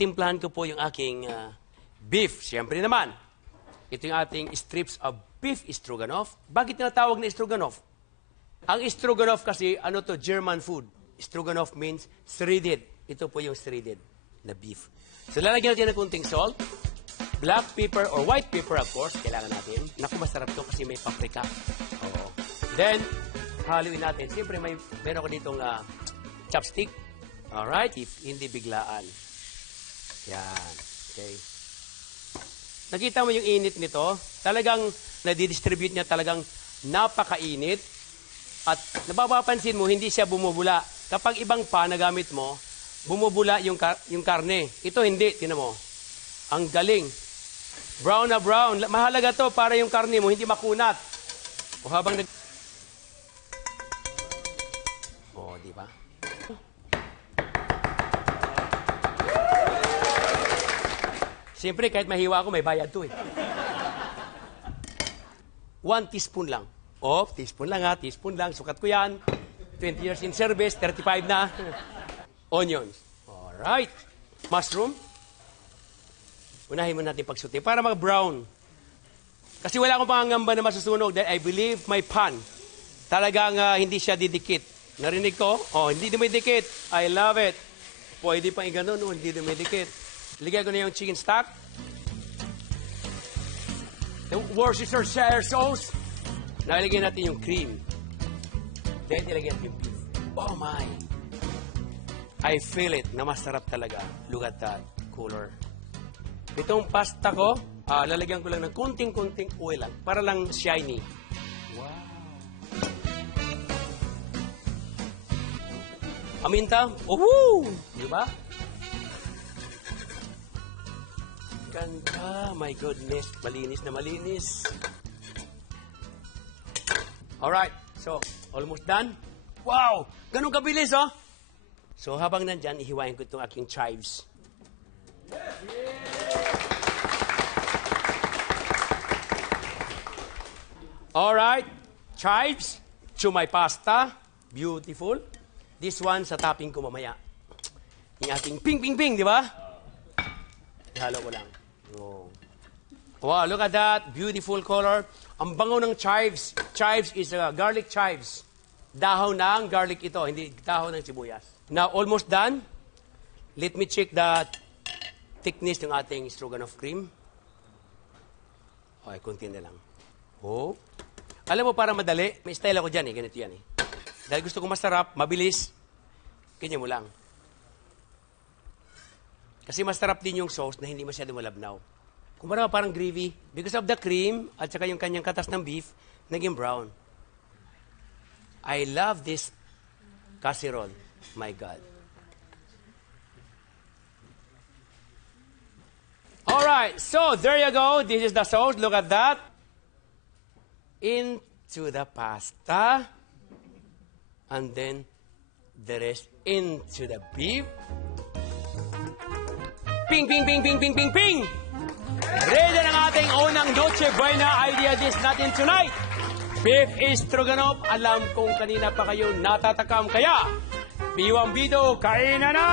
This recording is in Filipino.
Timplahan ko po yung aking beef. Siyempre naman, ito yung ating strips of beef stroganoff. Bakit tinatawag na stroganoff? Ang stroganoff kasi, ano to, German food. Stroganoff means shredded. Ito po yung shredded na beef. So, lalagyan natin ng kunting salt, black pepper or white pepper, of course, kailangan natin. Naku, masarap to kasi may paprika. Oo. Then, haluin natin. Siyempre, meron ko ditong chopstick. Alright? If hindi biglaan. Yan. Okay. Nakita mo yung init nito? Talagang nadidistribute niya talagang napakainit. At napapansin mo, hindi siya bumubula. Kapag ibang pa na gamit mo, bumubula yung karne. Ito hindi. Tinan mo. Ang galing. Brown na brown. Mahalaga to para yung karne mo hindi makunat. O habang di ba? Siyempre, kahit mahiwa ako, may bayad to eh. 1 teaspoon lang. Oh, teaspoon lang ha, teaspoon lang. Sukat ko yan. 20 years in service, 35 na. Onions. Alright. Mushroom. Unahin mo natin pagsuti para mag-brown. Kasi wala akong pangangamba na masusunog dahil I believe my pan. Talagang hindi siya didikit. Narinig ko? Oh, hindi dumidikit. I love it. Pwede pang i-ganon, hindi dumidikit. Ligay ko na yung chicken stock. The Worcestershire sauce. Nalagyan natin yung cream. Then, ilagyan natin yung beef. Oh my! I feel it na masarap talaga. Look at that color. Itong pasta ko, lalagyan ko lang ng kunting-kunting oil lang. Para lang shiny. Wow! Aminta? Oh! Diba? Ganda. My goodness. Malinis na malinis. Alright. So, almost done. Wow! Ganun kabilis, oh! So, habang nandyan, ihiwain ko itong aking chives. Alright. Chives. Chumay pasta. Beautiful. This one, sa topping ko mamaya. Yung ating ping-ping-ping, di ba? Ihalo ko lang. Oh. Wow, look at that. Beautiful color. Ang bango ng chives. Chives is garlic chives. Dahon ng garlic ito, hindi dahon ng sibuyas. Now, almost done. Let me check the thickness ng ating stroganoff cream. Okay, kunti na lang. Oh. Alam mo, para madali, may style ako dyan eh. Ganito yan eh. Dahil gusto ko masarap, mabilis, ganyan mo lang. Kasi masarap din yung sauce na hindi masyado malabnaw. Kung parang gravy, because of the cream at saka yung kanyang katas ng beef, naging brown. I love this casserole. My God. Alright, so there you go. This is the sauce. Look at that. Into the pasta. And then the rest into the beef. Ping, ping, ping, ping, ping, ping, ping! Ready na ang ating unang Noche Buena idea dish natin tonight. Beef stroganoff. Alam kong kanina pa kayo natatakam. Kaya, biwang bido, kainan na!